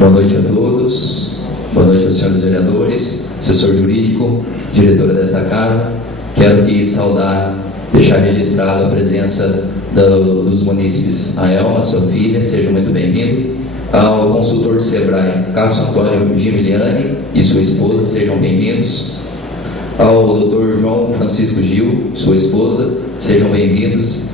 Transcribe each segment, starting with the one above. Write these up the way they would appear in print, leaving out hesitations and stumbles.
Boa noite a todos, boa noite aos senhores vereadores, assessor jurídico, diretora desta casa. Quero aqui saudar, deixar registrado a presença dos munícipes, a Elma, sua filha, seja muito bem-vindo. Ao consultor de Sebrae, Cássio Antônio Gimiliani e sua esposa, sejam bem-vindos. Ao Dr. João Francisco Gil, sua esposa, sejam bem-vindos.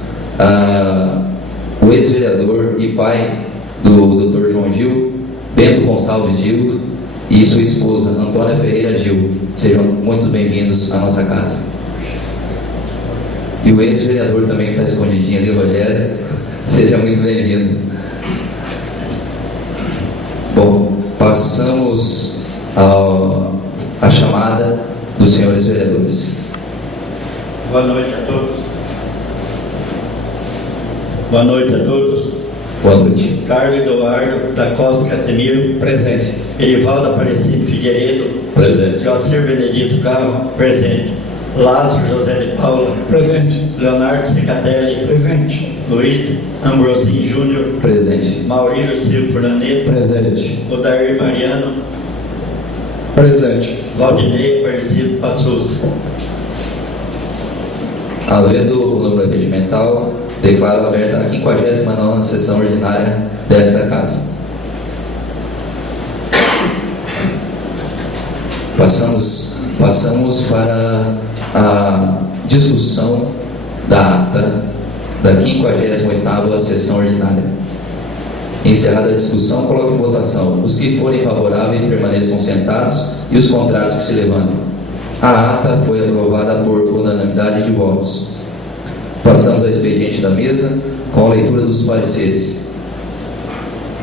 O ex-vereador e pai do Dr. João Gil, Bento Gonçalves Gil, e sua esposa, Antônia Ferreira Gil, sejam muito bem-vindos à nossa casa. E o ex-vereador também que está escondidinho ali, Rogério, seja muito bem-vindo. Bom, passamos à chamada dos senhores vereadores. Boa noite a todos. Boa noite a todos. Boa noite. Carlos Eduardo da Costa Casemiro. Presente. Erivaldo Aparecido Figueiredo. Presente. José Benedito Carro. Presente. Lázaro José de Paula. Presente. Leonardo Secatelli. Presente. Luiz Ambrosinho Júnior. Presente. Maurílio Silva Furlaneto. Presente. Odair Mariano. Presente. Valdinei Aparecido Passos. Havendo o número regimental, declaro aberta a 59ª sessão ordinária desta casa. Passamos para a discussão da ata da 58ª sessão ordinária. Encerrada a discussão, coloque em votação. Os que forem favoráveis permaneçam sentados e os contrários que se levantem. A ata foi aprovada por unanimidade de votos. Passamos ao expediente da mesa com a leitura dos pareceres.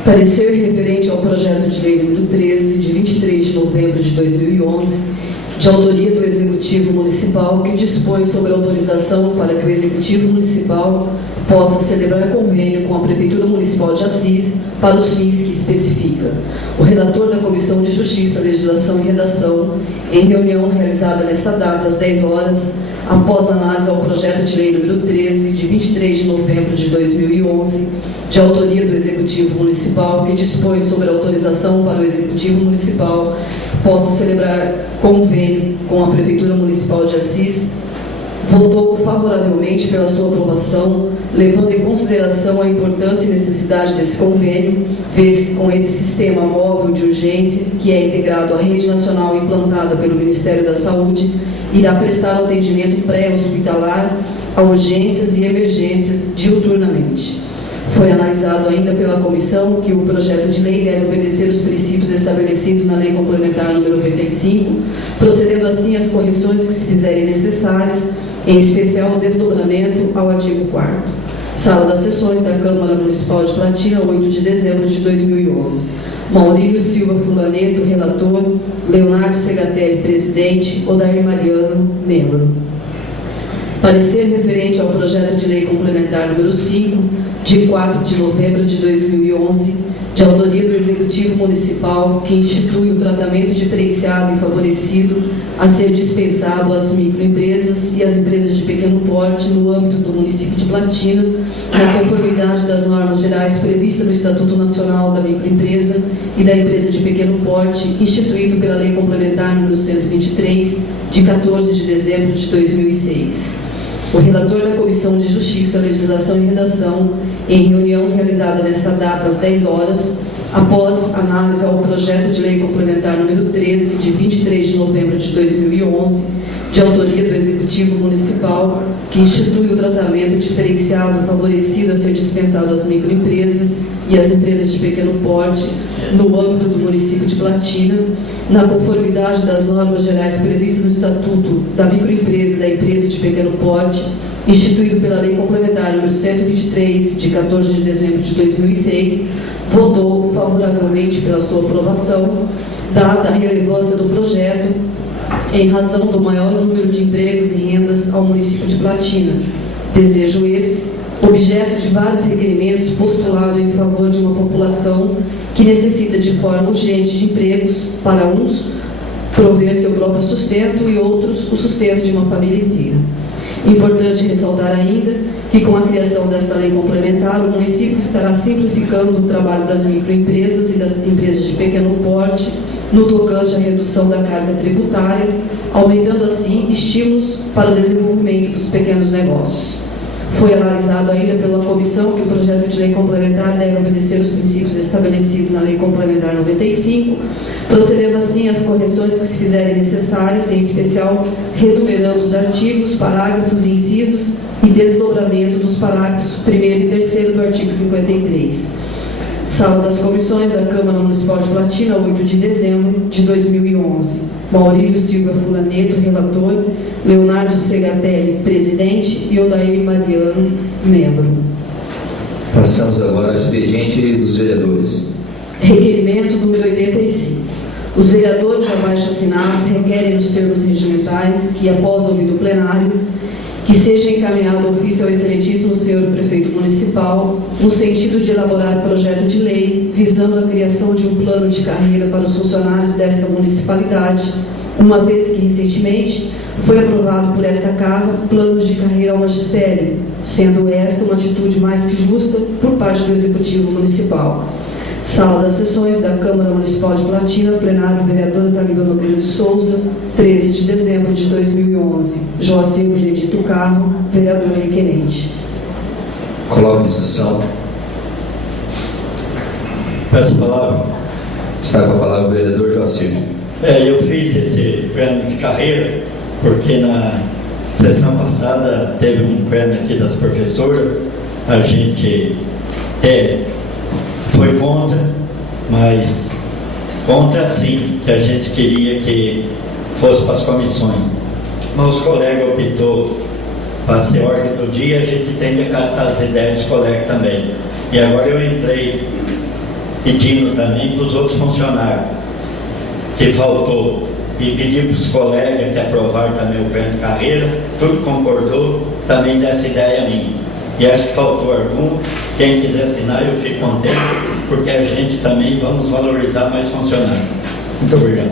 Parecer referente ao projeto de lei número 13, de 23 de novembro de 2011, de autoria do Executivo Municipal, que dispõe sobre autorização para que o Executivo Municipal possa celebrar convênio com a Prefeitura Municipal de Assis para os fins que especifica. O relator da Comissão de Justiça, Legislação e Redação, em reunião realizada nesta data, às 10 horas, após análise ao projeto de lei número 13, de 23 de novembro de 2011, de autoria do Executivo Municipal, que dispõe sobre autorização para o Executivo Municipal possa celebrar convênio com a Prefeitura Municipal de Assis, votou favoravelmente pela sua aprovação, levando em consideração a importância e necessidade desse convênio, vez que com esse sistema móvel de urgência, que é integrado à rede nacional implantada pelo Ministério da Saúde, irá prestar atendimento pré-hospitalar a urgências e emergências diuturnamente. Foi analisado ainda pela comissão que o projeto de lei deve obedecer os princípios estabelecidos na Lei Complementar número 95, procedendo assim às correções que se fizerem necessárias, em especial o desdobramento ao artigo 4º. Sala das Sessões da Câmara Municipal de Platina, 8 de dezembro de 2011. Maurílio Silva Furlaneto, relator. Leonardo Secatelli, presidente. Odair Mariano, membro. Parecer referente ao projeto de lei complementar número 5, de 4 de novembro de 2011, de autoria do Executivo Municipal, que institui o tratamento diferenciado e favorecido a ser dispensado às microempresas e às empresas de pequeno porte no âmbito do município de Platina, na conformidade das normas gerais previstas no Estatuto Nacional da Microempresa e da Empresa de Pequeno Porte, instituído pela Lei Complementar número 123, de 14 de dezembro de 2006. O relator da Comissão de Justiça, Legislação e Redação, em reunião realizada nesta data às 10 horas, após análise ao projeto de lei complementar número 13, de 23 de novembro de 2011, de autoria do Executivo Municipal, que institui o tratamento diferenciado favorecido a ser dispensado às microempresas e às empresas de pequeno porte no âmbito do município de Platina, na conformidade das normas gerais previstas no Estatuto da Microempresa e da Empresa de Pequeno Porte, instituído pela Lei Complementar número 123, de 14 de dezembro de 2006, votou favoravelmente pela sua aprovação, dada a relevância do projeto, em razão do maior número de empregos e rendas ao município de Platina. Desejo esse objeto de vários requerimentos postulados em favor de uma população que necessita de forma urgente de empregos, para uns prover seu próprio sustento e outros o sustento de uma família inteira. Importante ressaltar ainda que com a criação desta lei complementar, o município estará simplificando o trabalho das microempresas e das empresas de pequeno porte no tocante à redução da carga tributária, aumentando assim estímulos para o desenvolvimento dos pequenos negócios. Foi analisado ainda pela comissão que o projeto de lei complementar deve obedecer os princípios estabelecidos na Lei Complementar 95, procedendo assim às correções que se fizerem necessárias, em especial renumerando os artigos, parágrafos e incisos e desdobramento dos parágrafos 1º e 3º do artigo 53. Sala das Comissões da Câmara Municipal de Platina, 8 de dezembro de 2011. Maurílio Silva Fulaneto, relator. Leonardo Segatelli, presidente. E Odair Mariano, membro. Passamos agora ao expediente dos vereadores. Requerimento número 85. Os vereadores abaixo assinados requerem nos termos regimentais e após ouvido o plenário que seja encaminhado ofício ao excelentíssimo senhor prefeito municipal no sentido de elaborar projeto de lei visando a criação de um plano de carreira para os funcionários desta municipalidade, uma vez que recentemente foi aprovado por esta casa planos de carreira ao magistério, sendo esta uma atitude mais que justa por parte do Executivo Municipal. Sala das Sessões da Câmara Municipal de Platina, plenário, vereadora Taliba Nogueira de Souza, 13 de dezembro de 2011. Joacir Benedito Carmo, vereador requerente. Coloco em discussão. Peço a palavra. Está com a palavra o vereador Joacir. Eu fiz esse plano de carreira porque na sessão passada teve um plano aqui das professoras, a gente foi contra, mas contra sim, que a gente queria que fosse para as comissões. Mas os colegas optou para ser ordem do dia, a gente tem que acatar as ideias dos colegas também. E agora eu entrei pedindo também para os outros funcionários, que faltou, e pedi para os colegas que aprovaram também o plano de carreira, tudo concordou, também dessa ideia minha. E acho que faltou algum. Quem quiser assinar, eu fico contente, porque a gente também vamos valorizar mais funcionários. Muito obrigado.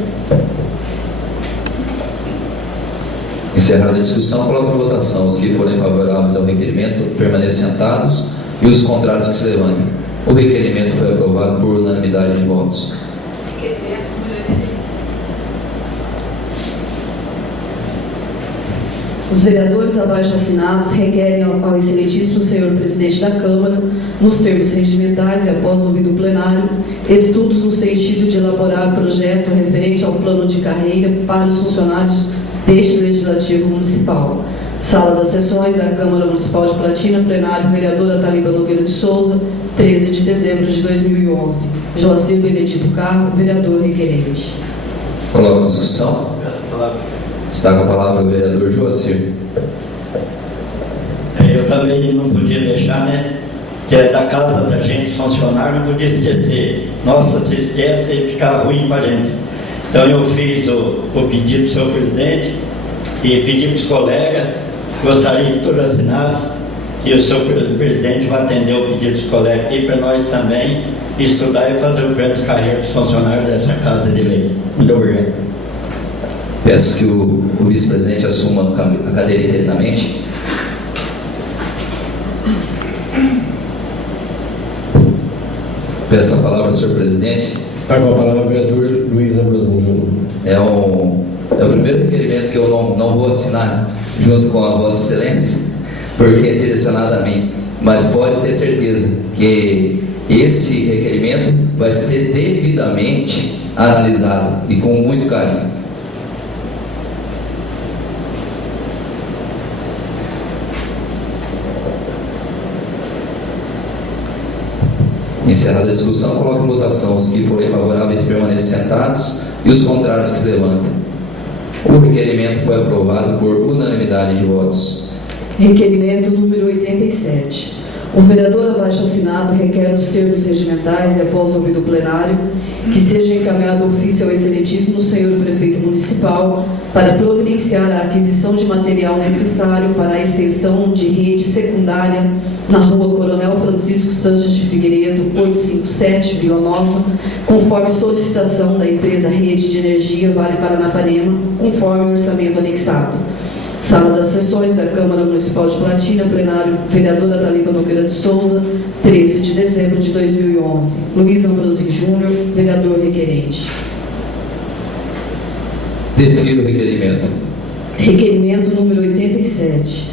Encerrada a discussão, coloco em votação. Os que forem favoráveis ao requerimento permaneçam sentados e os contrários que se levantem. O requerimento foi aprovado por unanimidade de votos. Requerimento número 86. Os vereadores abaixo assinados requerem ao excelentíssimo senhor presidente da Câmara, nos termos regimentais e após ouvido o plenário, estudos no sentido de elaborar projeto referente ao plano de carreira para os funcionários deste Legislativo Municipal. Sala das Sessões da Câmara Municipal de Platina, plenário, vereadora Taliba Nogueira de Souza, 13 de dezembro de 2011. Joacir Benedito Carmo, vereador requerente. Coloco em discussão. Essa palavra. Está com a palavra o vereador Joacir. Eu também não podia deixar, né? Que é da casa da gente, funcionário, não podia esquecer. Nossa, se esquece e fica ruim para a gente. Então eu fiz o pedido para o senhor presidente e pedi para os colegas, gostaria que todos assinassem, que o senhor presidente vai atender o pedido dos colegas aqui para nós também estudar e fazer o plano de carreira dos funcionários dessa casa de lei. Muito obrigado. Peço que o vice-presidente assuma a cadeira interinamente. Peço a palavra ao senhor presidente. Está com a palavra o vereador Luiz Ambrosino. É o primeiro requerimento que eu não vou assinar junto com a Vossa Excelência, porque é direcionado a mim. Mas pode ter certeza que esse requerimento vai ser devidamente analisado e com muito carinho. Encerrada a discussão, coloco em votação. Os que forem favoráveis permaneçam sentados e os contrários que se levantem. O requerimento foi aprovado por unanimidade de votos. Requerimento número 87. O vereador abaixo assinado requer nos termos regimentais e após ouvido o plenário que seja encaminhado ofício ao excelentíssimo senhor prefeito municipal para providenciar a aquisição de material necessário para a extensão de rede secundária na rua Coronel Francisco Sanches de Figueiredo, 857, Vila Nova, conforme solicitação da empresa Rede de Energia Vale Paranapanema, conforme o orçamento anexado. Sala das Sessões da Câmara Municipal de Platina, plenário, vereadora Taliba Nogueira de Souza, 13 de dezembro de 2011. Luiz Ambrosinho Júnior, vereador requerente. Defiro o requerimento. Requerimento número 87.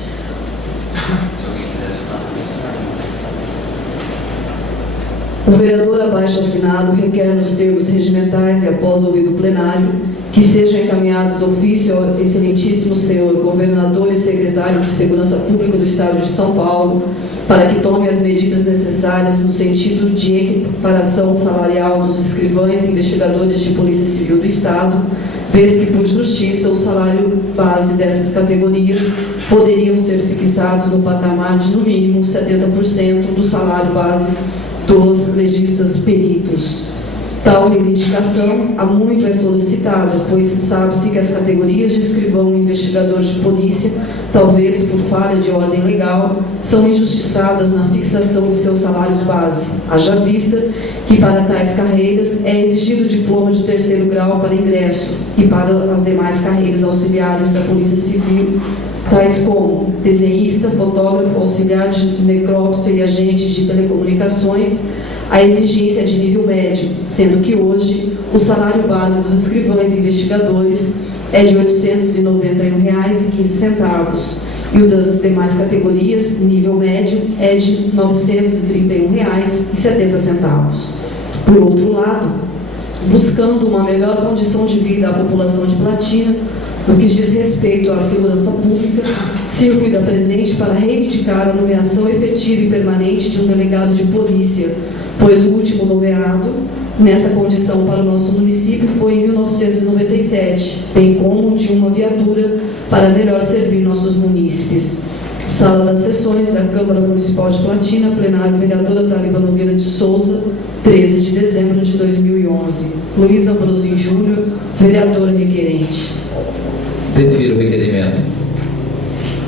O vereador abaixo assinado requer nos termos regimentais e após ouvido o plenário que sejam encaminhados ofício ao excelentíssimo senhor governador e secretário de Segurança Pública do Estado de São Paulo para que tome as medidas necessárias no sentido de equiparação salarial dos escrivães e investigadores de Polícia Civil do Estado, vez que, por justiça, o salário base dessas categorias poderiam ser fixados no patamar de, no mínimo, 70% do salário base dos legistas peritos. Tal reivindicação há muito é solicitada, pois sabe-se que as categorias de escrivão e investigador de polícia, talvez por falha de ordem legal, são injustiçadas na fixação de seus salários base, haja vista que para tais carreiras é exigido diploma de 3º grau para ingresso e para as demais carreiras auxiliares da Polícia Civil, tais como desenhista, fotógrafo, auxiliar de necrópsia e agente de telecomunicações, a exigência é de nível médio, sendo que hoje o salário base dos escrivães e investigadores é de R$ 891,15 e o das demais categorias, nível médio, é de R$ 931,70. Por outro lado, buscando uma melhor condição de vida à população de Platina, no que diz respeito à segurança pública, sirvo da presente para reivindicar a nomeação efetiva e permanente de um delegado de polícia, pois o último nomeado nessa condição para o nosso município foi em 1997, bem como de uma viatura para melhor servir nossos munícipes. Sala das Sessões da Câmara Municipal de Platina, plenário, vereadora Taliba Nogueira de Souza, 13 de dezembro de 2011. Luiz Ambrosinho Júnior, vereador requerente. Defiro o requerimento.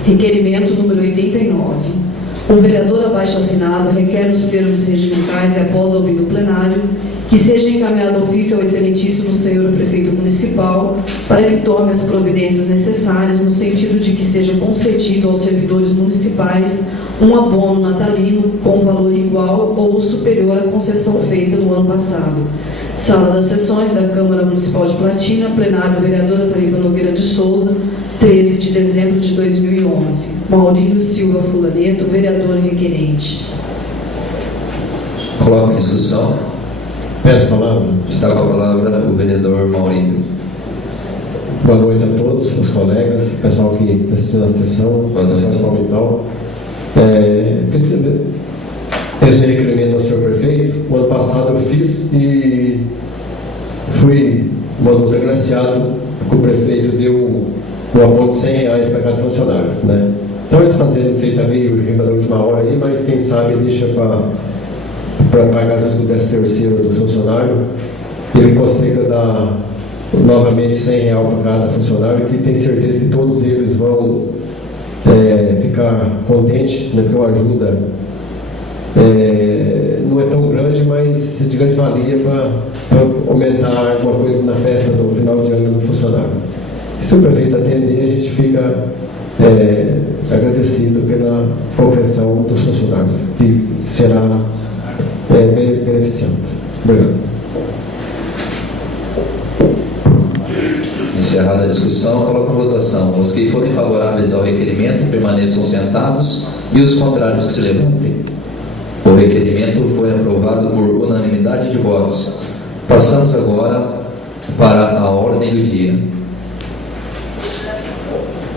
Requerimento número 89. O vereador abaixo assinado requer nos termos regimentais e após ouvido o plenário que seja encaminhado ofício ao excelentíssimo senhor prefeito municipal para que tome as providências necessárias no sentido de que seja concedido aos servidores municipais um abono natalino com valor igual ou superior à concessão feita no ano passado. Sala das Sessões da Câmara Municipal de Platina, plenário, vereadora Taliba Nogueira de Souza, 13 de dezembro de 2011. Maurílio Silva Fulaneto, vereador requerente. Coloco em discussão. Peço a palavra. Está com a palavra o vereador Maurílio. Boa noite a todos, os colegas, pessoal que assistiu a sessão, pessoal vital. Esse requerimento ao senhor prefeito, o ano passado eu fiz e fui muito agraciado que o prefeito deu um abono de R$100 para cada funcionário, né? Então ele fazendo isso aí também, o rima da última hora aí, mas quem sabe deixa para pagar junto com o 13º do funcionário, ele consegue dar novamente R$100 para cada funcionário, que tem certeza que todos eles vão ficar contentes, né, porque a ajuda não é tão grande, mas é de grande valia para aumentar alguma coisa na festa do final de ano do funcionário. Se o prefeito atender, a gente fica agradecido pela compreensão dos funcionários, que será beneficiante. Obrigado. Encerrada a discussão, coloco em votação. Os que forem favoráveis ao requerimento permaneçam sentados e os contrários que se levantem. O requerimento foi aprovado por unanimidade de votos. Passamos agora para a ordem do dia.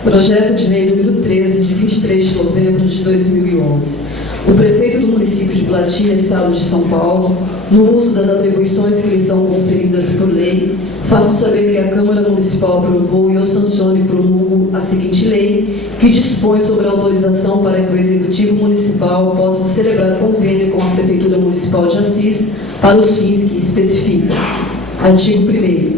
Projeto de lei número 13, de 23 de novembro de 2011. O prefeito do município de Platina, Estado de São Paulo, no uso das atribuições que lhe são conferidas por lei, faço saber que a Câmara Municipal aprovou e eu sancione e promulgo a seguinte lei, que dispõe sobre a autorização para que o Executivo Municipal possa celebrar convênio com a Prefeitura Municipal de Assis para os fins que especifica. Artigo 1º.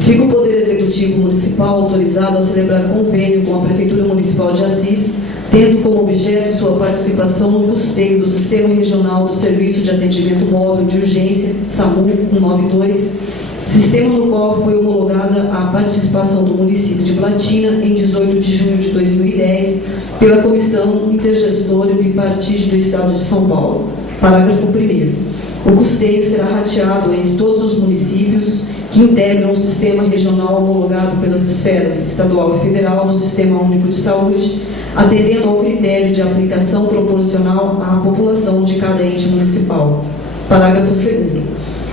Fica o Poder Executivo Municipal autorizado a celebrar convênio com a Prefeitura Municipal de Assis, tendo como objeto sua participação no custeio do Sistema Regional do Serviço de Atendimento Móvel de Urgência, SAMU 192, sistema no qual foi homologada a participação do município de Platina em 18 de junho de 2010 pela Comissão Intergestora e Bipartite do Estado de São Paulo. Parágrafo 1º. O custeio será rateado entre todos os municípios que integram o sistema regional homologado pelas esferas estadual e federal do Sistema Único de Saúde, atendendo ao critério de aplicação proporcional à população de cada ente municipal. Parágrafo 2º.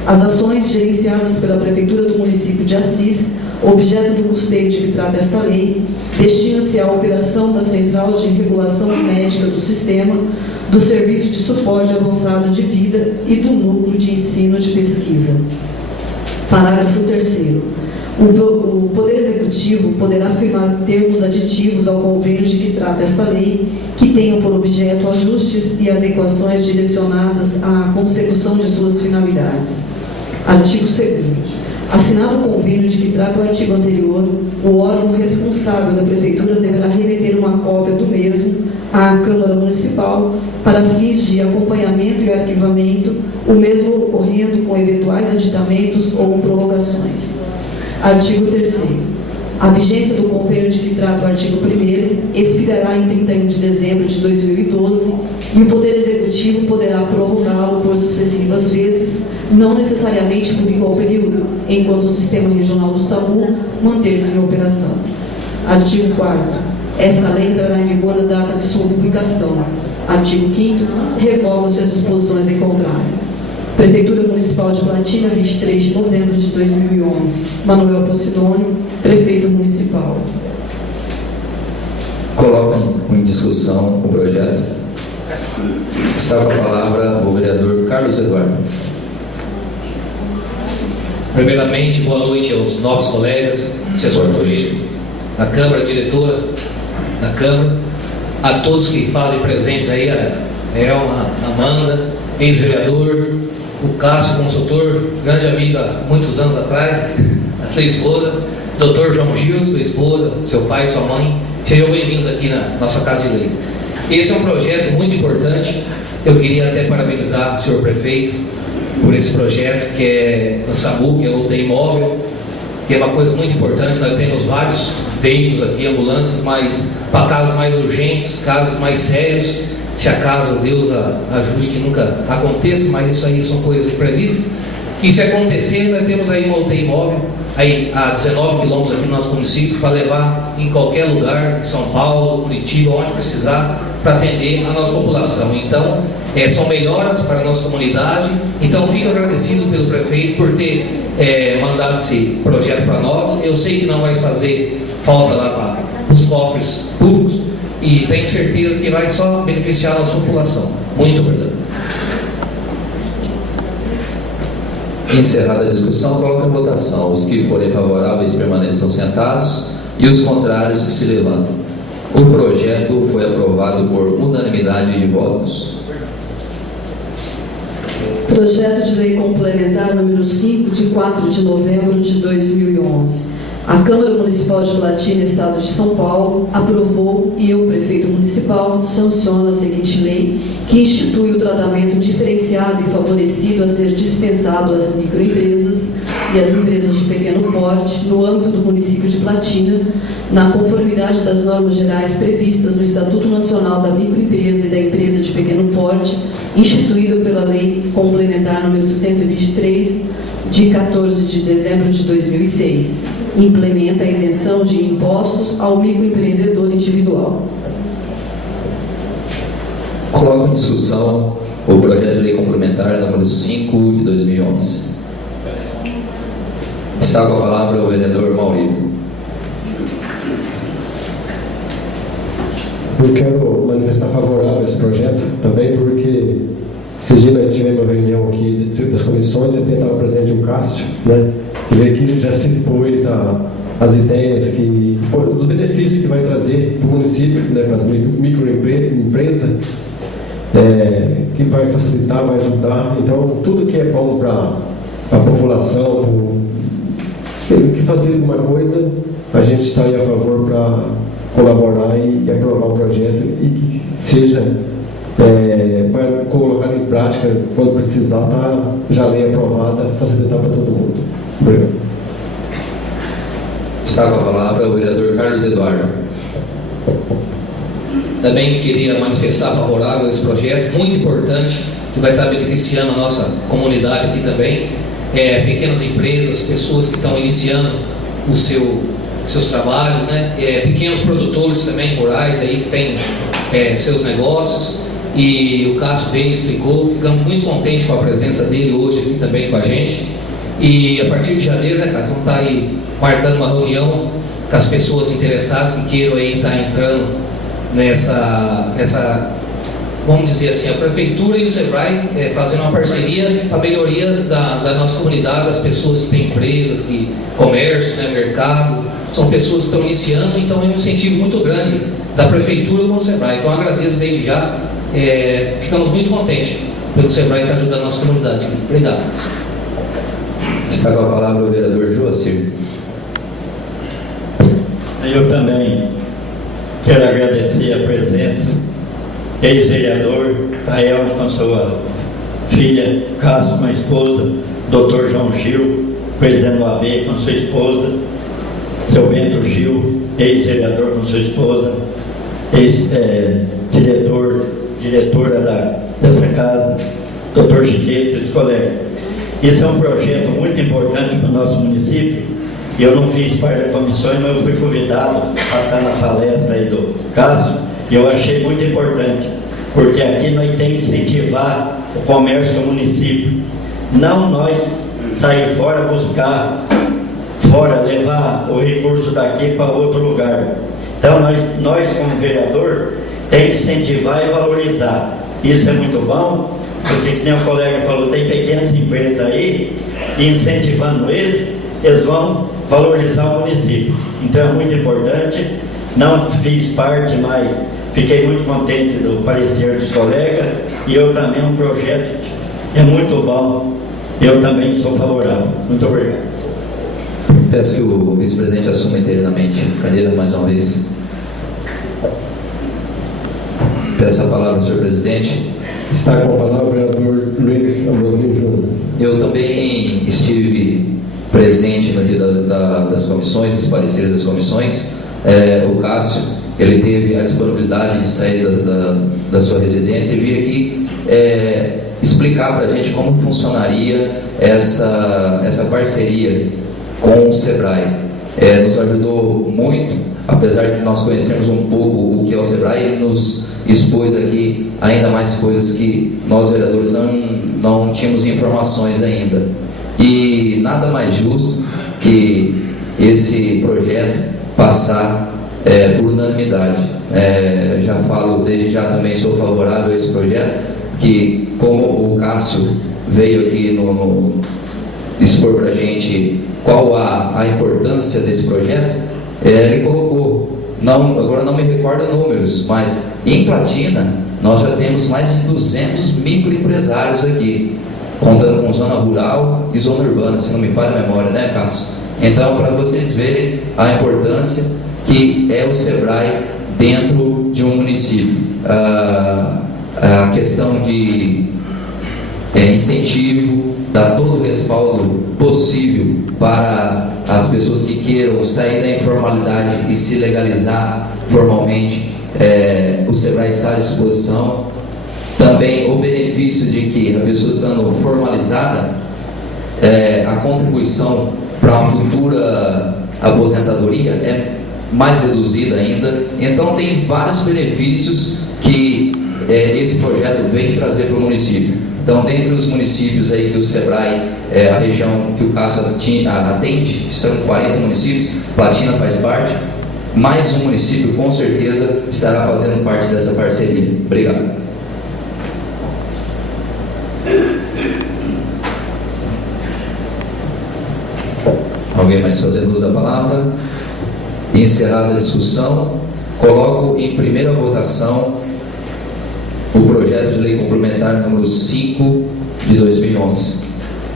As ações gerenciadas pela Prefeitura do município de Assis, objeto do custeio de que trata esta lei, destinam-se à operação da Central de Regulação Médica do Sistema, do Serviço de Suporte Avançado de Vida e do Núcleo de Ensino de Pesquisa. Parágrafo 3º. O Poder Executivo poderá firmar termos aditivos ao convênio de que trata esta lei, que tenham por objeto ajustes e adequações direcionadas à consecução de suas finalidades. Artigo 2º. Assinado o convênio de que trata o artigo anterior, o órgão responsável da Prefeitura deverá remeter uma cópia do mesmo à Câmara Municipal para fins de acompanhamento e arquivamento, o mesmo ocorrendo com eventuais aditamentos ou prorrogações. Artigo 3º. A vigência do convênio de que trata o artigo 1º expirará em 31 de dezembro de 2012 e o Poder Executivo poderá prorrogá-lo por sucessivas vezes, não necessariamente por igual período, enquanto o Sistema Regional do SAMU manter-se em operação. Artigo 4º. Esta lei entrará em vigor na data de sua publicação. Artigo 5º. Revogam-se as disposições em contrário. Prefeitura Municipal de Platina, 23 de novembro de 2011. Manuel Posidônio, Prefeito Municipal. Colocam em discussão o projeto. Está com a palavra o vereador Carlos Eduardo. Primeiramente, boa noite aos nobres colegas, assessor jurídico da Câmara, diretora da Câmara, a todos que fazem presentes aí, a Elma, a Amanda, ex-vereador, o Cássio, consultor, grande amigo há muitos anos atrás, a sua esposa, Dr. João Gil, sua esposa, seu pai, sua mãe, sejam bem-vindos aqui na nossa Casa de Lei. Esse é um projeto muito importante, eu queria até parabenizar o senhor prefeito por esse projeto que é no SAMU, que é o UTI móvel, que é uma coisa muito importante. Nós temos vários veículos aqui, ambulâncias, mas para casos mais urgentes, casos mais sérios, se acaso Deus ajude que nunca aconteça, mas isso aí são coisas imprevistas. E se acontecer, nós temos aí uma UTI móvel, aí a 19 quilômetros aqui no nosso município, para levar em qualquer lugar, em São Paulo, Curitiba, onde precisar, para atender a nossa população. Então, são melhoras para a nossa comunidade. Então, fico agradecido pelo prefeito por ter mandado esse projeto para nós. Eu sei que não vai fazer falta lá para os cofres públicos e tenho certeza que vai só beneficiar a nossa população. Muito obrigado. Encerrada a discussão, coloco em votação. Os que forem favoráveis permaneçam sentados e os contrários que se levantem. O projeto foi aprovado por unanimidade de votos. Projeto de Lei Complementar número 5, de 4 de novembro de 2011. A Câmara Municipal de Platina, Estado de São Paulo, aprovou e o Prefeito Municipal sanciona a seguinte lei, que institui o tratamento diferenciado e favorecido a ser dispensado às microempresas e às empresas de pequeno porte no âmbito do município de Platina, na conformidade das normas gerais previstas no Estatuto Nacional da Microempresa e da Empresa de Pequeno Porte, instituído pela Lei Complementar número 123, de 14 de dezembro de 2006. Implementa a isenção de impostos ao microempreendedor individual. Coloco em discussão o projeto de lei complementar número 5 de 2011. Está com a palavra o vereador Maurício. Eu quero manifestar favorável a esse projeto também, porque esses dias nós tivemos uma reunião aqui das comissões e até estava presente o Cássio, né? E aqui já se expôs as ideias dos benefícios que vai trazer para o município, né, para as microempresas, que vai facilitar, vai ajudar. Então, tudo que é bom para a população, que facilita alguma coisa, a gente está aí a favor para colaborar e aprovar o projeto e que seja colocado em prática quando precisar, tá já lei aprovada, facilitar para todo mundo. Obrigado. Está com a palavra o vereador Carlos Eduardo. Também queria manifestar favorável a esse projeto, muito importante, que vai estar beneficiando a nossa comunidade aqui também. Pequenas empresas, pessoas que estão iniciando seus trabalhos, né? Pequenos produtores também rurais aí que têm seus negócios. E o Cássio veio e explicou, ficamos muito contentes com a presença dele hoje aqui também com a gente. E a partir de janeiro, né, Cássio, vamos estar aí marcando uma reunião com as pessoas interessadas que queiram aí estar entrando nessa, vamos dizer assim, a Prefeitura e o SEBRAE fazendo uma parceria para a melhoria da nossa comunidade, das pessoas que têm empresas, comércio, né, mercado, são pessoas que estão iniciando, então é um incentivo muito grande da Prefeitura com o SEBRAE. Então agradeço desde já, ficamos muito contentes pelo SEBRAE estar ajudando a nossa comunidade. Obrigado. Está com a palavra o vereador Joacir. Eu também quero agradecer a presença, ex-vereador Rael com sua filha, Cássio com a esposa, Dr. João Gil, presidente do AB com sua esposa, seu Bento Gil, ex-vereador com sua esposa, diretora dessa casa, Dr. Chiqueto e os colegas. Esse é um projeto muito importante para o nosso município. Eu não fiz parte da comissão, mas eu fui convidado para estar na palestra aí do Cássio, e eu achei muito importante, porque aqui nós temos que incentivar o comércio do município, não nós sair fora, buscar fora, levar o recurso daqui para outro lugar. Então nós como vereador temos que incentivar e valorizar. Isso é muito bom, porque, que nem o colega falou, tem pequenas empresas aí, e incentivando eles vão valorizar o município. Então é muito importante. Não fiz parte, mas fiquei muito contente do parecer dos colegas, e eu também, um projeto é muito bom, eu também sou favorável. Muito obrigado. Peço que o vice-presidente assuma interinamente a cadeira mais uma vez. Peço a palavra ao senhor presidente. Está com a palavra o vereador Luiz Ambrosio Júnior. Eu também estive presente no dia das comissões, dos pareceres das comissões. O Cássio, ele teve a disponibilidade de sair da sua residência e vir aqui explicar para a gente como funcionaria essa parceria com o SEBRAE. Nos ajudou muito, apesar de nós conhecermos um pouco o que é o SEBRAE, ele nos expôs aqui ainda mais coisas que nós vereadores não tínhamos informações ainda. E nada mais justo que esse projeto passar por unanimidade. Já falo, desde já também sou favorável a esse projeto, que como o Cássio veio aqui expor para a gente qual a importância desse projeto, ele colocou, agora não me recordo números, mas em Platina nós já temos mais de 200 microempresários aqui, contando com zona rural e zona urbana, se não me falha a memória, né, Cássio? Então, para vocês verem a importância que é o SEBRAE dentro de um município, a questão de incentivo, dar todo o respaldo possível para as pessoas que queiram sair da informalidade e se legalizar formalmente. O SEBRAE está à disposição. Também o benefício de que a pessoa estando formalizada, a contribuição para uma futura aposentadoria é mais reduzida ainda. Então tem vários benefícios que esse projeto vem trazer para o município. Então, dentre os municípios aí que o SEBRAE, a região que o Cássio atende, são 40 municípios, Platina faz parte. Mais um município com certeza estará fazendo parte dessa parceria. Obrigado. Alguém mais fazendo uso da palavra? Encerrada a discussão, coloco em primeira votação o projeto de lei complementar número 5 de 2011.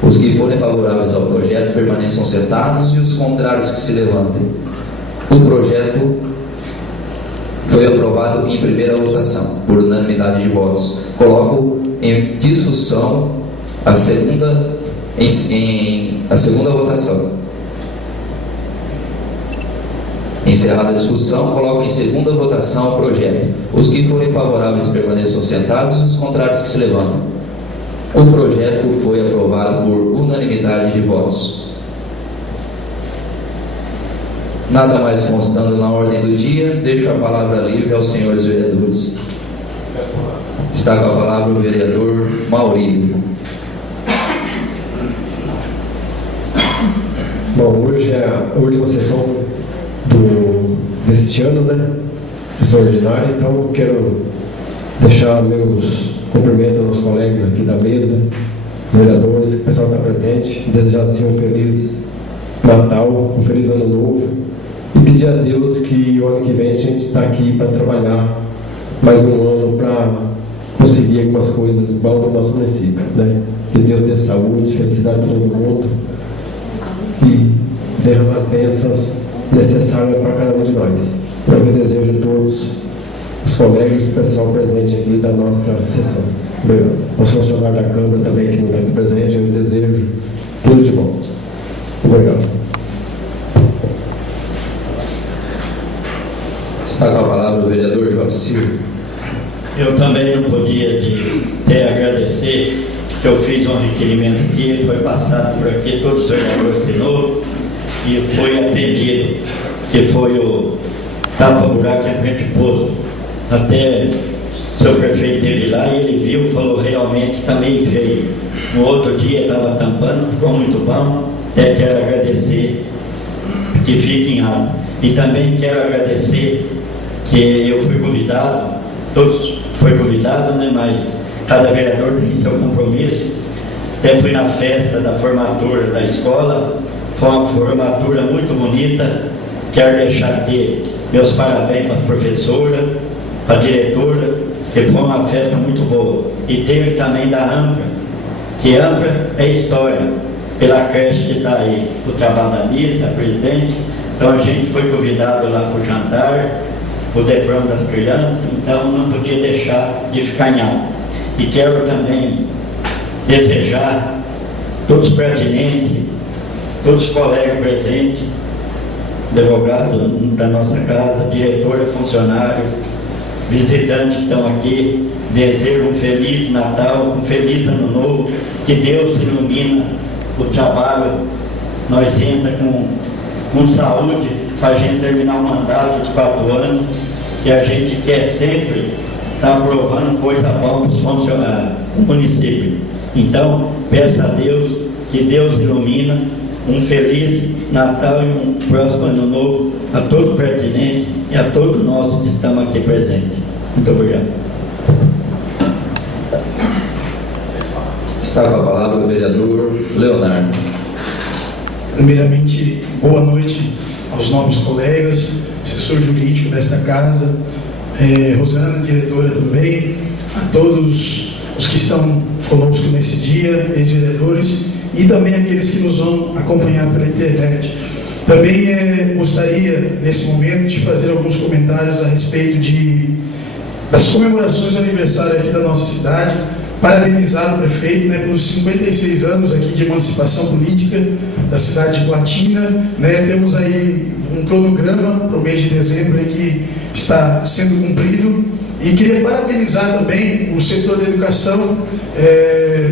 Os que forem favoráveis ao projeto permaneçam sentados e os contrários que se levantem. O projeto foi aprovado em primeira votação, por unanimidade de votos. Coloco em discussão a segunda A segunda votação. Encerrada a discussão, coloco em segunda votação o projeto. Os que forem favoráveis permaneçam sentados e os contrários que se levantem. O projeto foi aprovado por unanimidade de votos. Nada mais constando na ordem do dia, deixo a palavra livre aos senhores vereadores. Está com a palavra o vereador Maurílio. Bom, hoje é a última sessão deste ano, né? Sessão ordinária, então eu quero deixar meus cumprimentos aos colegas aqui da mesa, vereadores, o pessoal que está presente, desejar assim um feliz Natal, um feliz Ano Novo e pedir a Deus que o ano que vem a gente está aqui para trabalhar mais um ano para conseguir algumas coisas boas no nosso município, né? Que Deus dê saúde, felicidade para todo mundo e derrama as bênçãos necessárias para cada um de nós. Eu desejo a todos os colegas e o pessoal presente aqui da nossa sessão. Aos funcionários da Câmara também que não estão aqui presentes, eu desejo tudo de bom. Obrigado. Está com a palavra o vereador Joacir. Eu também não podia agradecer, que eu fiz um requerimento aqui, foi passado por aqui, todos os vereadores assinou e foi atendido, que foi o tapa-buraco em frente ao posto. Até o seu prefeito teve lá e ele viu, falou realmente está meio feio. No outro dia estava tampando, ficou muito bom. Até quero agradecer que fique em ato. E também quero agradecer que eu fui convidado, todos foram convidados, né? Mas cada vereador tem seu compromisso. Até fui na festa da formatura da escola, foi uma formatura muito bonita. Quero deixar aqui meus parabéns para as professoras, para a diretora, que foi uma festa muito boa. E teve também da AMPRA, que AMPRA é história, pela creche que está aí, o trabalho da missa, a presidente. Então a gente foi convidado lá para o jantar, o deprão das crianças, então não podia deixar de ficar em aula. E quero também desejar todos os pratinenses, todos os colegas presentes, advogado da nossa casa, diretora, funcionário, visitantes que estão aqui, desejo um feliz Natal, um feliz Ano Novo, que Deus ilumina o trabalho, nós entra com saúde para a gente terminar um mandato de 4 anos, que a gente quer sempre estar aprovando coisa boa para os funcionários, o município. Então, peço a Deus que Deus ilumina, um feliz Natal e um próximo Ano Novo a todo pertinente e a todos nós que estamos aqui presentes. Muito obrigado. Está com a palavra o vereador Leonardo. Primeiramente, boa noite aos novos colegas, assessor jurídico desta casa, Rosana, diretora também, a todos os que estão conosco nesse dia, ex-vereadores, e também aqueles que nos vão acompanhar pela internet. Também gostaria, nesse momento, de fazer alguns comentários a respeito das comemorações do aniversário aqui da nossa cidade, parabenizar o prefeito, né, pelos 56 anos aqui de emancipação política da cidade de Platina, né. Temos aí um cronograma para o mês de dezembro aí que está sendo cumprido, e queria parabenizar também o setor da educação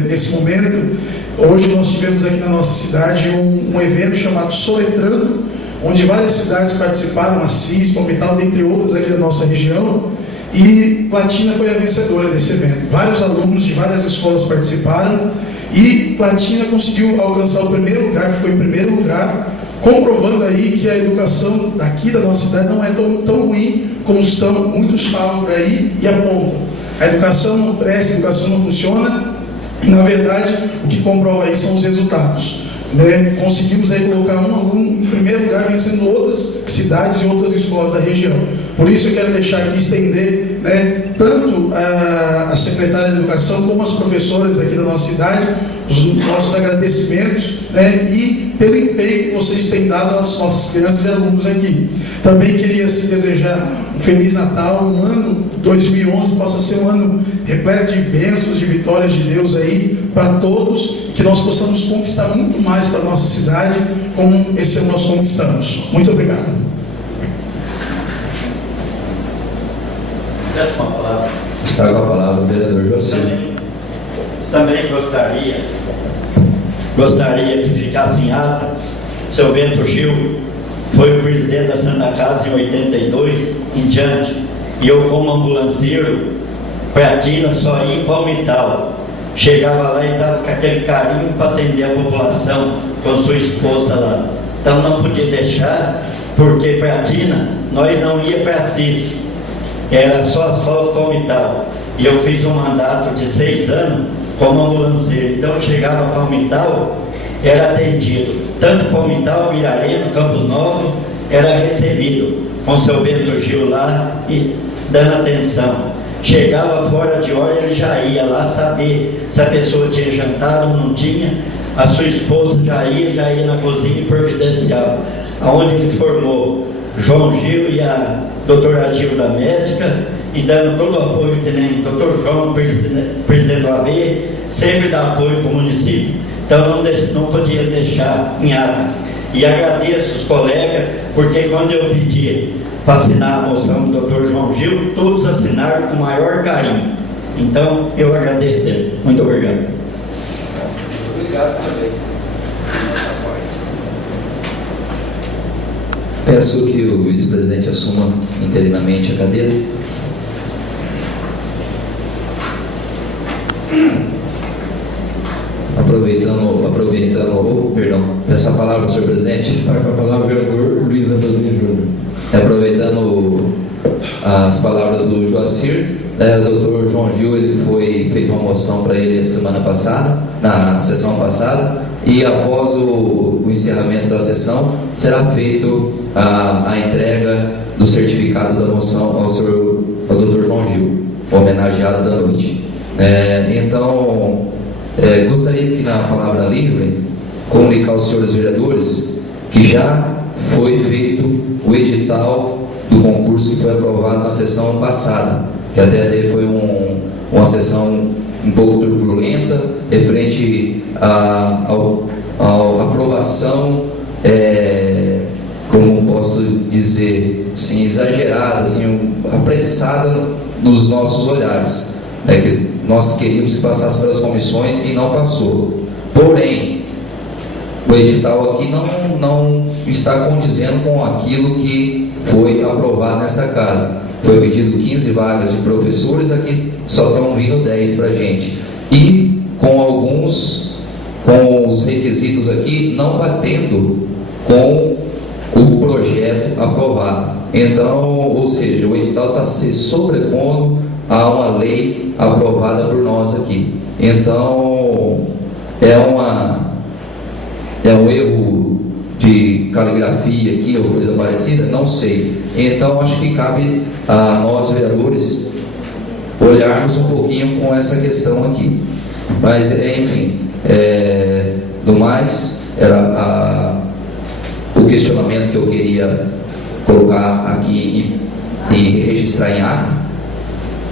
nesse momento. Hoje nós tivemos aqui na nossa cidade um evento chamado Soletrando, onde várias cidades participaram, Assis, Palmital, dentre outras aqui da nossa região, e Platina foi a vencedora desse evento. Vários alunos de várias escolas participaram e Platina conseguiu alcançar o primeiro lugar, ficou em primeiro lugar, comprovando aí que a educação daqui da nossa cidade não é tão ruim como muitos falam por aí e apontam. A educação não presta, a educação não funciona, e na verdade o que comprova aí são os resultados, né? Conseguimos aí colocar um aluno em primeiro lugar, vencendo outras cidades e outras escolas da região. Por isso eu quero deixar aqui, estender, né, tanto a secretária de Educação como as professoras aqui da nossa cidade, os nossos agradecimentos, né, e pelo empenho que vocês têm dado às nossas crianças e alunos aqui. Também queria desejar um Feliz Natal, um ano 2011 possa ser um ano repleto de bênçãos, de vitórias de Deus aí para todos, que nós possamos conquistar muito mais para a nossa cidade, como esse ano nós conquistamos. Muito obrigado. Peço uma palavra. Está com a palavra o vereador José. Também gostaria que ficasse em ata. Seu Bento Gil foi o presidente da Santa Casa em 82 em diante, e eu, como ambulanceiro, Platina, só ia em Palmital. Chegava lá e estava com aquele carinho para atender a população com sua esposa lá. Então não podia deixar, porque Platina, nós não ia para Assis, era só asfalto Palmital. E eu fiz um mandato de 6 anos como ambulanceiro. Então eu chegava a Palmital, era atendido. Tanto Palmital, Mirareno, Campo Novo, era recebido com seu Bento Gil lá e dando atenção. Chegava fora de hora, ele já ia lá saber se a pessoa tinha jantado ou não tinha. A sua esposa já ia na cozinha e providenciava. Aonde ele formou João Gil e a doutora Gilda médica, e dando todo o apoio que nem o doutor João, presidente do AB, sempre dá apoio para o município. Então não podia deixar em ata. E agradeço os colegas, porque quando eu pedi para assinar a moção do doutor João Gil, todos assinaram com o maior carinho. Então eu agradeço ele. Muito obrigado. Obrigado também. Peço que o vice-presidente assuma interinamente a cadeira. Peço a palavra, senhor presidente. Está com a palavra o vereador Luiz Andrezinho Júnior. Aproveitando as palavras do Joacir, o doutor João Gil, ele foi feita uma moção para ele semana passada, na sessão passada, e após o encerramento da sessão, será feito a entrega do certificado da moção ao doutor João Gil, homenageado da noite. Então, gostaria que na palavra livre comunicar aos senhores vereadores que já foi feito o edital do concurso que foi aprovado na sessão passada, que até foi uma sessão um pouco turbulenta, referente à aprovação, como posso dizer, assim, exagerada, assim, apressada nos nossos olhares, que nós queríamos que passasse pelas comissões e não passou. Porém, o edital aqui não está condizendo com aquilo que foi aprovado nesta casa. Foi pedido 15 vagas de professores, aqui só estão vindo 10 para a gente. E com os requisitos aqui não batendo com o projeto aprovado. Então, ou seja, o edital está se sobrepondo a uma lei aprovada por nós aqui. Então, é um erro de caligrafia aqui ou coisa parecida? Não sei. Então, acho que cabe a nós, vereadores, olharmos um pouquinho com essa questão aqui. Mas, enfim, do mais, era o questionamento que eu queria colocar aqui e registrar em ata.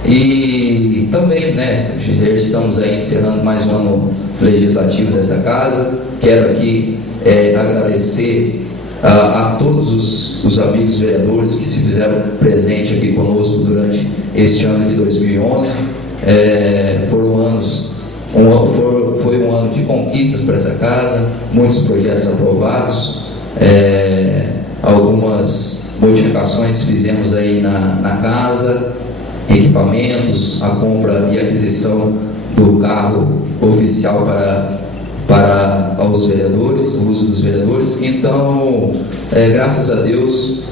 E também, já estamos aí encerrando mais um ano legislativo desta casa. Quero aqui agradecer a todos os amigos vereadores que se fizeram presente aqui conosco durante este ano de 2011. Foi um ano de conquistas para essa casa, muitos projetos aprovados, algumas modificações fizemos aí na casa, equipamentos, a compra e aquisição do carro oficial para os vereadores, o uso dos vereadores. Então, graças a Deus,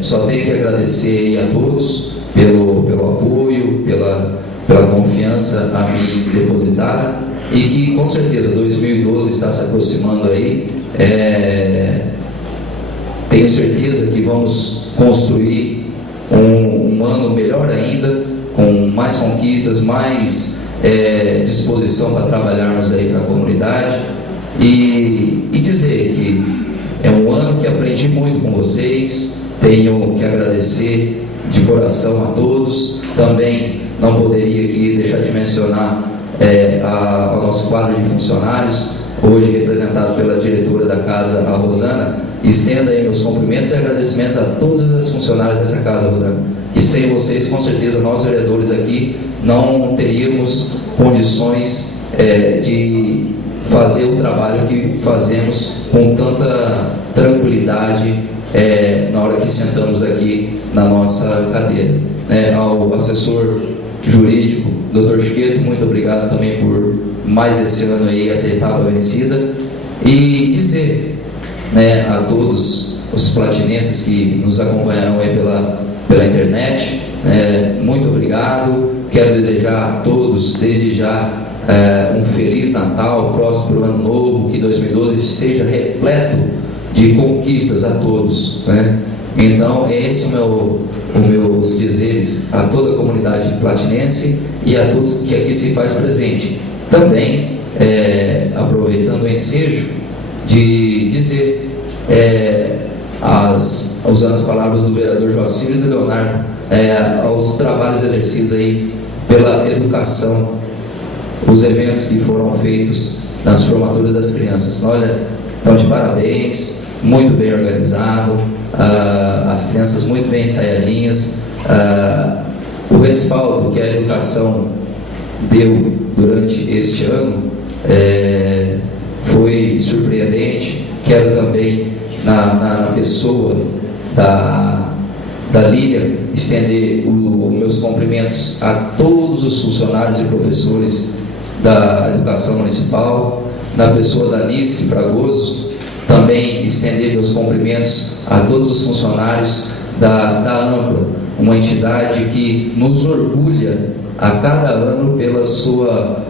só tenho que agradecer a todos pelo apoio, pela confiança a mim depositada, e que com certeza 2012 está se aproximando aí. Tenho certeza que vamos construir um ano melhor ainda, com mais conquistas, mais disposição para trabalharmos aí para a comunidade. e dizer que é um ano que aprendi muito com vocês, tenho que agradecer de coração a todos. Também não poderia aqui deixar de mencionar o nosso quadro de funcionários, hoje representado pela diretora da casa, a Rosana. Estenda aí meus cumprimentos e agradecimentos a todas as funcionárias dessa casa, Rosana. E sem vocês, com certeza, nós vereadores aqui não teríamos condições de fazer o trabalho que fazemos com tanta tranquilidade na hora que sentamos aqui na nossa cadeira. Ao assessor jurídico, Dr. Chiqueto, muito obrigado também por mais esse ano aí, essa etapa vencida. E dizer a todos os platinenses que nos acompanharão aí pela internet, muito obrigado. Quero desejar a todos, desde já, um Feliz Natal, próspero Ano Novo, que 2012 seja repleto de conquistas a todos, Então, esse é os meus dizeres a toda a comunidade platinense e a todos que aqui se faz presente. Também, aproveitando o ensejo de dizer, usando as palavras do vereador Joacir e do Leonardo, aos trabalhos exercidos aí pela educação, os eventos que foram feitos nas formaturas das crianças. Olha, então de parabéns, muito bem organizado, as crianças muito bem ensaiadinhas, o respaldo que a educação deu durante este ano foi surpreendente. Quero também, na pessoa da Lília, estender os meus cumprimentos a todos os funcionários e professores da educação municipal, na pessoa da Alice Fragoso. Também estender meus cumprimentos a todos os funcionários da Ampla, uma entidade que nos orgulha a cada ano pela sua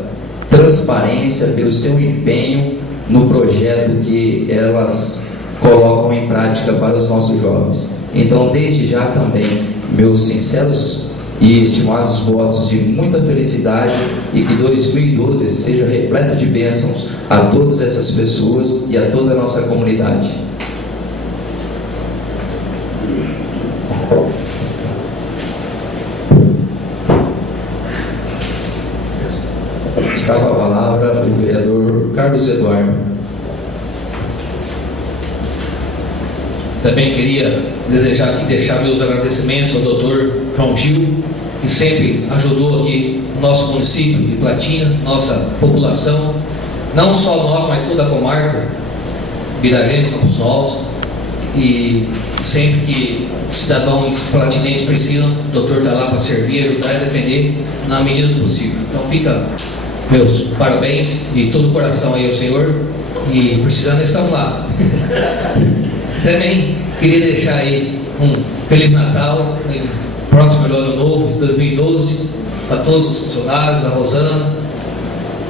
transparência, pelo seu empenho no projeto que elas colocam em prática para os nossos jovens. Então, desde já também, meus sinceros e estimados votos de muita felicidade, e que 2012 seja repleto de bênçãos a todas essas pessoas e a toda a nossa comunidade. Está com a palavra o vereador Carlos Eduardo. Também queria deixar meus agradecimentos ao Dr. João Gil, que sempre ajudou aqui o nosso município de Platina, nossa população, não só nós, mas toda a comarca, Birarema, Campos Novos, e sempre que cidadãos platinenses precisam, o doutor está lá para servir, ajudar e defender na medida do possível. Então fica meus parabéns de todo o coração aí ao senhor, e precisando estamos lá. Também queria deixar aí um Feliz Natal, próximo Ano Novo, 2012, a todos os funcionários, a Rosana,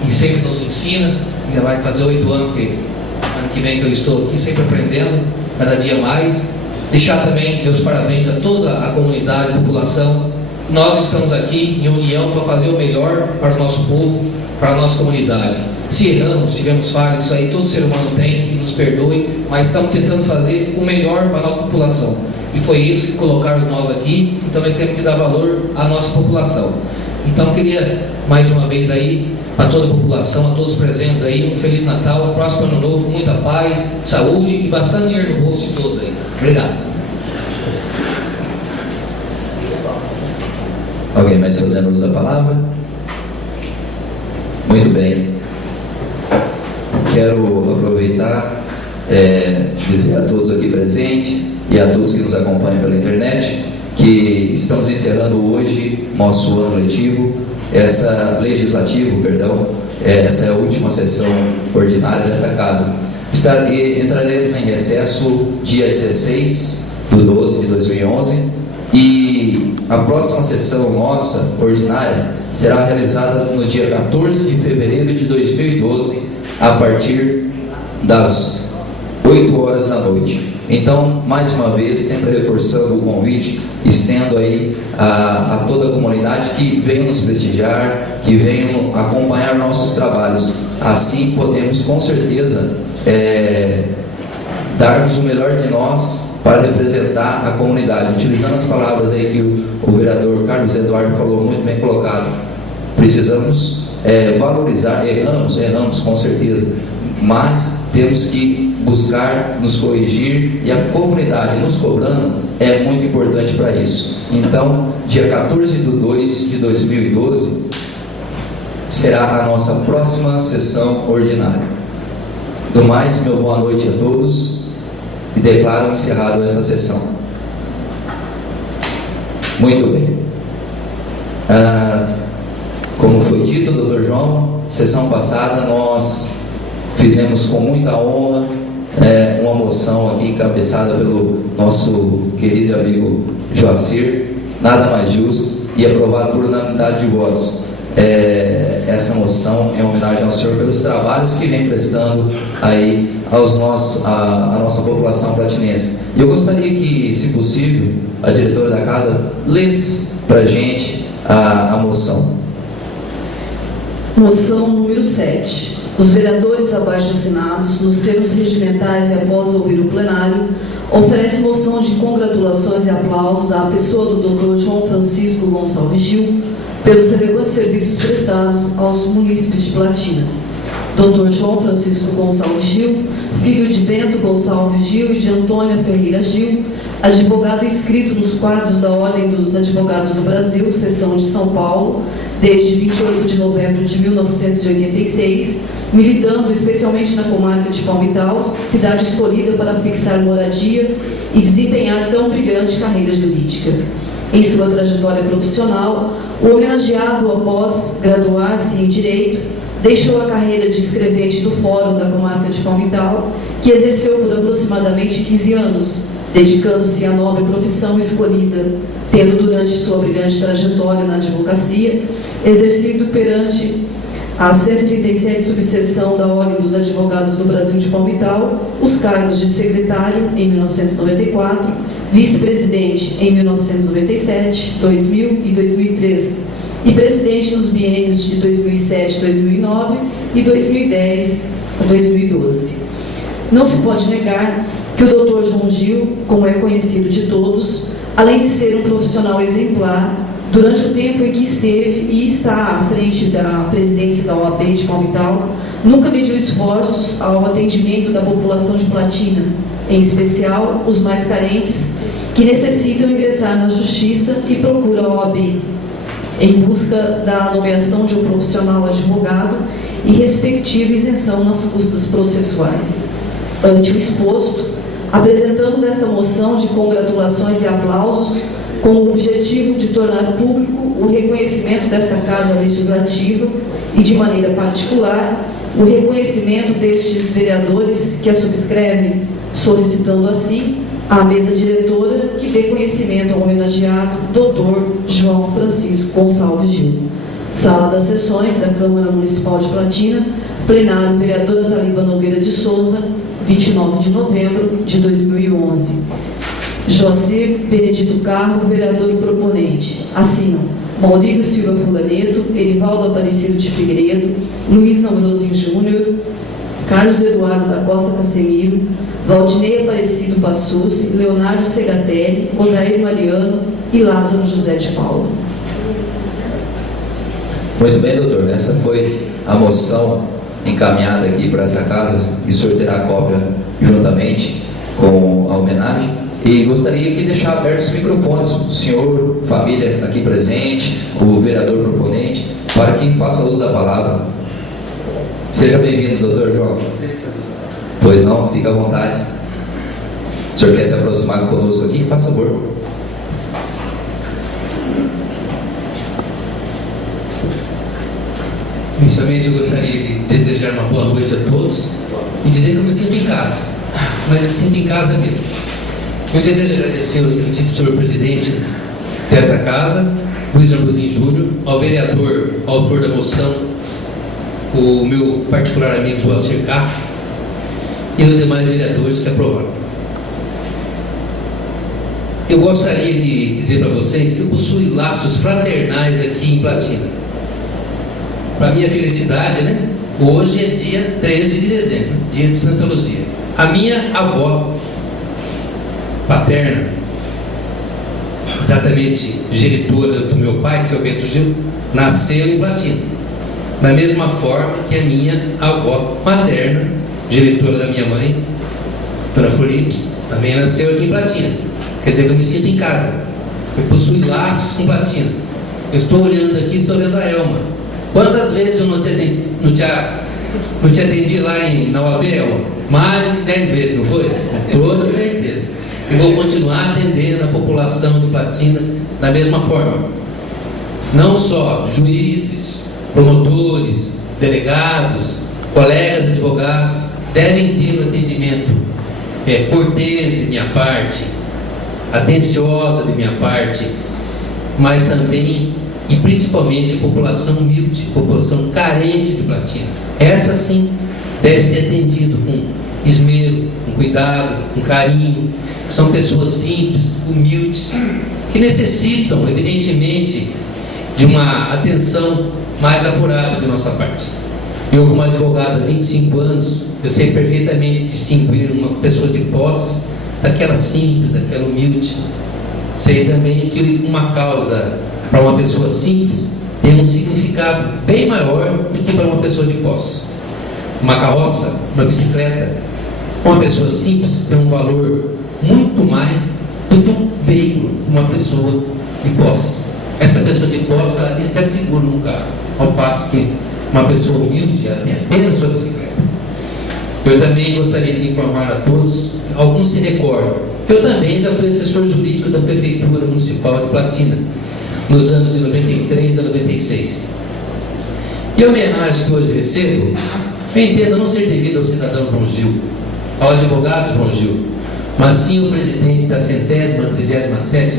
que sempre nos ensina, já vai fazer 8 anos que ano que vem que eu estou aqui, sempre aprendendo, cada dia mais. Deixar também meus parabéns a toda a comunidade, a população. Nós estamos aqui em união para fazer o melhor para o nosso povo, para a nossa comunidade. Se erramos, tivemos falhas, isso aí todo ser humano tem, que nos perdoe, mas estamos tentando fazer o melhor para a nossa população. E foi isso que colocaram nós aqui, então nós temos que dar valor à nossa população. Então queria mais uma vez aí, para toda a população, a todos os presentes aí, um Feliz Natal, um próximo Ano Novo, muita paz, saúde e bastante dinheiro no bolso de todos aí. Obrigado. Alguém mais fazendo uso da palavra? Muito bem. Quero aproveitar, dizer a todos aqui presentes e a todos que nos acompanham pela internet que estamos encerrando hoje nosso ano letivo, essa é a última sessão ordinária desta casa. Entraremos em recesso dia 16/12 de 2011 e a próxima sessão nossa ordinária será realizada no dia 14 de fevereiro de 2012, a partir das 8 horas da noite. Então, mais uma vez, sempre reforçando o convite, estendo aí a toda a comunidade que venham nos prestigiar, que venham acompanhar nossos trabalhos. Assim podemos, com certeza, darmos o melhor de nós para representar a comunidade. Utilizando as palavras aí que o vereador Carlos Eduardo falou, muito bem colocado. Precisamos valorizar, erramos com certeza, mas temos que buscar nos corrigir, e a comunidade nos cobrando é muito importante para isso. Então, dia 14/2/2012 será a nossa próxima sessão ordinária. Do mais, meu boa noite a todos e declaro encerrado esta sessão. Muito bem. Como foi dito, doutor João, sessão passada nós fizemos com muita honra uma moção aqui encabeçada pelo nosso querido amigo Joacir, nada mais justo, e aprovado por unanimidade de votos. Essa moção é homenagem ao senhor pelos trabalhos que vem prestando aí a nossa população platinense. E eu gostaria que, se possível, a diretora da casa lesse para a gente a moção. Moção número 7. Os vereadores abaixo assinados, nos termos regimentais e após ouvir o plenário, oferecem moção de congratulações e aplausos à pessoa do Dr. João Francisco Gonçalves Gil pelos relevantes serviços prestados aos munícipes de Platina. Dr. João Francisco Gonçalves Gil, filho de Bento Gonçalves Gil e de Antônia Ferreira Gil, advogado inscrito nos quadros da Ordem dos Advogados do Brasil, Sessão de São Paulo, desde 28 de novembro de 1986, militando especialmente na comarca de Palmital, cidade escolhida para fixar moradia e desempenhar tão brilhante carreira jurídica. Em sua trajetória profissional, o homenageado, após graduar-se em Direito, deixou a carreira de escrevente do Fórum da comarca de Palmital, que exerceu por aproximadamente 15 anos, dedicando-se à nobre profissão escolhida, tendo durante sua brilhante trajetória na advocacia, exercido perante a 137 subseção da Ordem dos Advogados do Brasil de Palmital, os cargos de secretário em 1994, vice-presidente em 1997, 2000 e 2003, e presidente nos biênios de 2007, 2009 e 2010 a 2012. Não se pode negar que o Dr. João Gil, como é conhecido de todos, além de ser um profissional exemplar, durante o tempo em que esteve e está à frente da presidência da OAB de Palmital, nunca mediu esforços ao atendimento da população de Platina, em especial os mais carentes, que necessitam ingressar na Justiça e procura a OAB, em busca da nomeação de um profissional advogado e respectiva isenção nas custas processuais. Ante o exposto, apresentamos esta moção de congratulações e aplausos com o objetivo de tornar público o reconhecimento desta Casa Legislativa e, de maneira particular, o reconhecimento destes vereadores que a subscrevem, solicitando assim à mesa diretora que dê conhecimento ao homenageado Dr. João Francisco Gonçalves Gil. Sala das Sessões da Câmara Municipal de Platina, plenário vereadora Taliba Nogueira de Souza, 29 de novembro de 2011. Joacir Benedito Carmo, vereador e proponente. Assinam Maurílio Silva Fulaneto, Erivaldo Aparecido de Figueiredo, Luiz Ambrosio Júnior, Carlos Eduardo da Costa Casemiro, Valdinei Aparecido Passucci, Leonardo Segatelli, Odair Mariano e Lázaro José de Paula. Muito bem, doutor. Essa foi a moção encaminhada aqui para essa casa e sorteará a cópia juntamente com a homenagem. E gostaria de deixar abertos os microfones, o senhor, família aqui presente, o vereador proponente, para que faça uso da palavra. Seja bem-vindo, doutor João. Pois não, fica à vontade. O senhor quer se aproximar conosco aqui? Por favor. Inicialmente, eu gostaria de desejar uma boa noite a todos e dizer que eu me sinto em casa, mas eu me sinto em casa mesmo. Eu desejo agradecer ao excelentíssimo senhor presidente dessa casa, Luiz Ambrosio Júnior, ao vereador, autor da moção, o meu particular amigo Joacir Carmo, e aos demais vereadores que aprovaram. eu gostaria de dizer para vocês que eu possuo laços fraternais aqui em Platina. Para minha felicidade, né? Hoje é dia 13 de dezembro, dia de Santa Luzia. A minha avó paterna, exatamente genitora do meu pai, seu Bento Gil, nasceu em Platina. Da mesma forma que a minha avó materna, genitora da minha mãe, Dona Floripes, também nasceu aqui em Platina. Quer dizer que eu me sinto em casa. Eu possuo laços com Platina. Eu estou olhando aqui, estou vendo a Elma. Quantas vezes eu não te atendi lá na UAB, Elma? Mais de 10 vezes, não foi? Com toda certeza. E vou continuar atendendo a população de Platina da mesma forma. Não só juízes, promotores, delegados, colegas advogados devem ter um atendimento cortês de minha parte, atenciosa de minha parte, mas também e principalmente a população humilde, população carente de Platina. Essa sim deve ser atendido com esmero, com cuidado, com carinho. São pessoas simples, humildes, que necessitam, evidentemente, de uma atenção mais apurada de nossa parte. Eu, como advogado há 25 anos, eu sei perfeitamente distinguir uma pessoa de posses daquela simples, daquela humilde. Sei também que uma causa para uma pessoa simples tem um significado bem maior do que para uma pessoa de posse. Uma carroça, uma bicicleta, uma pessoa simples tem um valor muito mais do que um veículo, uma pessoa de posse. Essa pessoa de posse, ela tem até seguro no carro, ao passo que uma pessoa humilde, ela tem apenas sua bicicleta. Eu também gostaria de informar a todos, alguns se recordam, que eu também já fui assessor jurídico da Prefeitura Municipal de Platina, nos anos de 93 a 96. E a homenagem que hoje recebo, eu entendo não ser devido ao cidadão João Gil, ao advogado João Gil, mas sim ao presidente da 137ª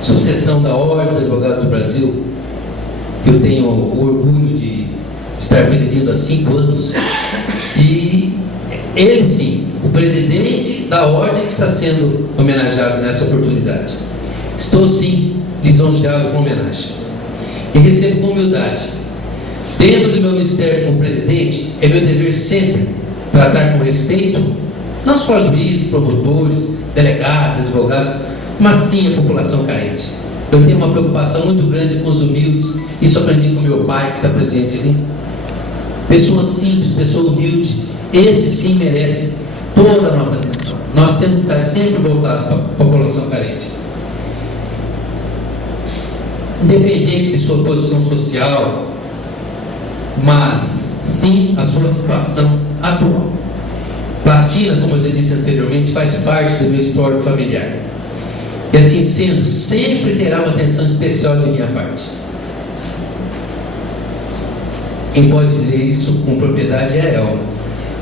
subseção da Ordem dos Advogados do Brasil, que eu tenho o orgulho de estar presidindo há 5 anos, e ele sim, o presidente da Ordem que está sendo homenageado nessa oportunidade. Estou sim lisonjeado com homenagem e recebo com humildade. Dentro do meu ministério como presidente, é meu dever sempre tratar com respeito não só juízes, promotores, delegados, advogados, mas sim a população carente. Eu tenho uma preocupação muito grande com os humildes. Isso aprendi com meu pai, que está presente ali. Pessoa simples, pessoa humilde, esse sim merece toda a nossa atenção. Nós temos que estar sempre voltados para a população carente. Independente de sua posição social, mas sim a sua situação atual. Platina, como eu já disse anteriormente, faz parte do meu histórico familiar. E assim sendo, sempre terá uma atenção especial de minha parte. Quem pode dizer isso com propriedade é a Elma.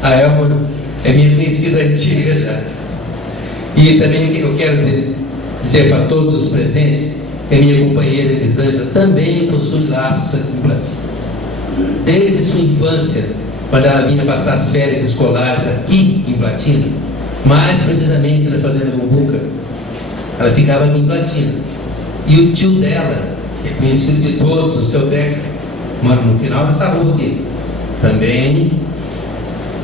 A Elma é minha conhecida antiga já. E também eu quero dizer para todos os presentes que a minha companheira Elisângela também possui laços aqui em Platina. Desde sua infância, quando ela vinha passar as férias escolares aqui em Platina, mais precisamente na Fazenda Bumbuca, ela ficava aqui em Platina. E o tio dela, que é conhecido de todos, o seu Deca, mora no final dessa rua aqui. Também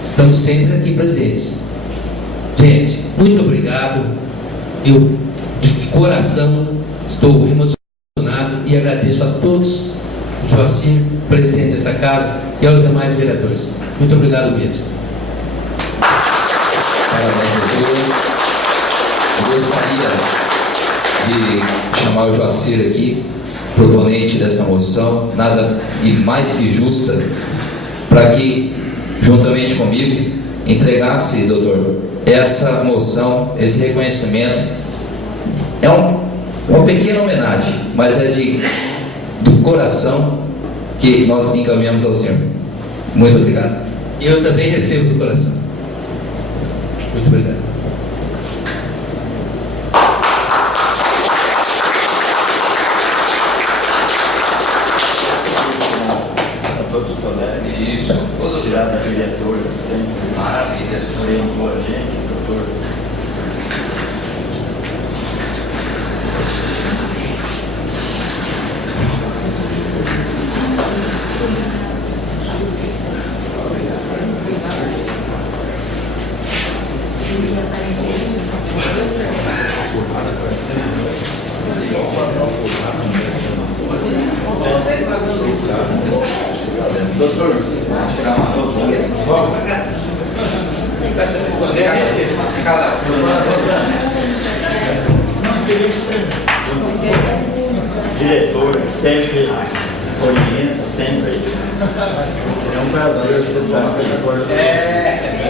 estamos sempre aqui presentes. Gente, muito obrigado. Eu, de coração, estou emocionado e agradeço a todos, Joacir, presidente dessa casa, e aos demais vereadores. Muito obrigado mesmo. Parabéns, doutor. Eu gostaria de chamar o Joacir aqui, proponente desta moção, nada e mais que justa, para que, juntamente comigo, entregasse, doutor, essa moção, esse reconhecimento. É uma pequena homenagem, mas é do coração que nós encaminhamos ao senhor. Muito obrigado. E eu também recebo do coração. Muito obrigado. A todos os colegas. Isso, todos os Obrigado, diretor, sempre. Maravilha. Orientou a gente, doutor. Vai se esconder, fica lá. Diretor, sempre orienta, sempre. É um prazer você estar aqui.